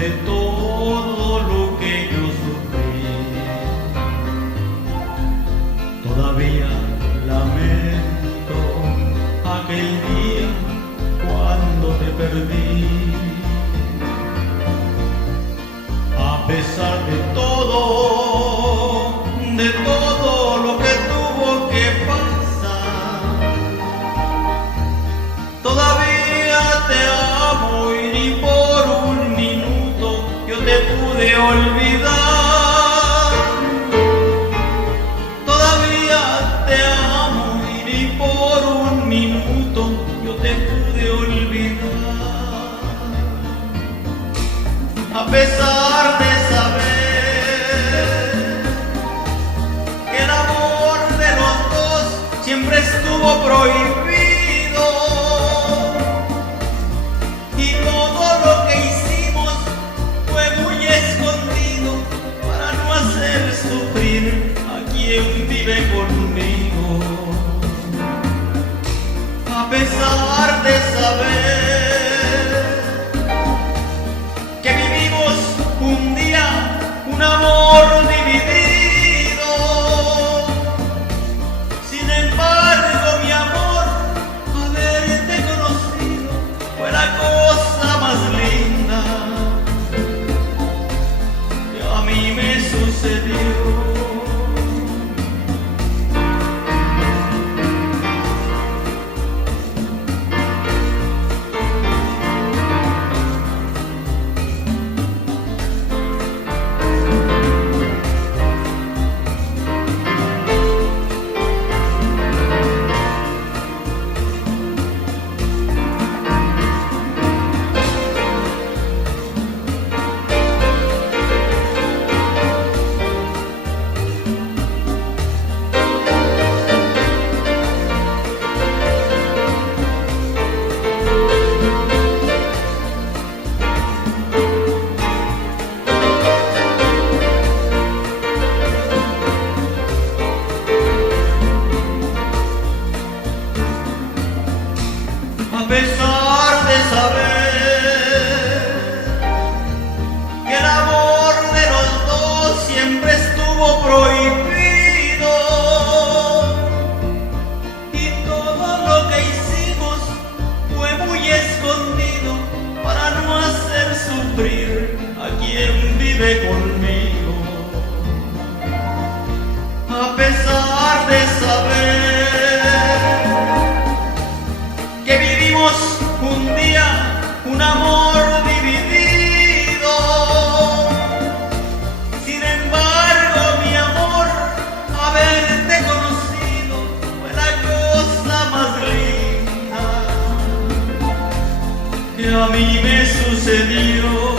de todo lo que yo sufrí. Todavía lamento aquel día cuando te perdí. A pesar de todo lo que tuvo que pasar, todavía te amo y ni por un minuto yo te pude olvidar. Todavía te amo y ni por un minuto yo te pude olvidar. A pesar de saber que el amor de los dos siempre estuvo prohibido, y todo lo que hicimos fue muy escondido para no hacer sufrir a quien vive conmigo. A pesar de saber que vivimos un día un amor dividido, sin embargo, mi amor, haberte conocido fue la cosa más linda que a mí me sucedió. A pesar de saber que el amor de los dos siempre estuvo prohibido, y todo lo que hicimos fue muy escondido para no hacer sufrir a quien vive conmigo. A pesar de saber que vivimos un día un amor dividido, sin embargo, mi amor, haberte conocido fue la cosa más linda que a mí me sucedió.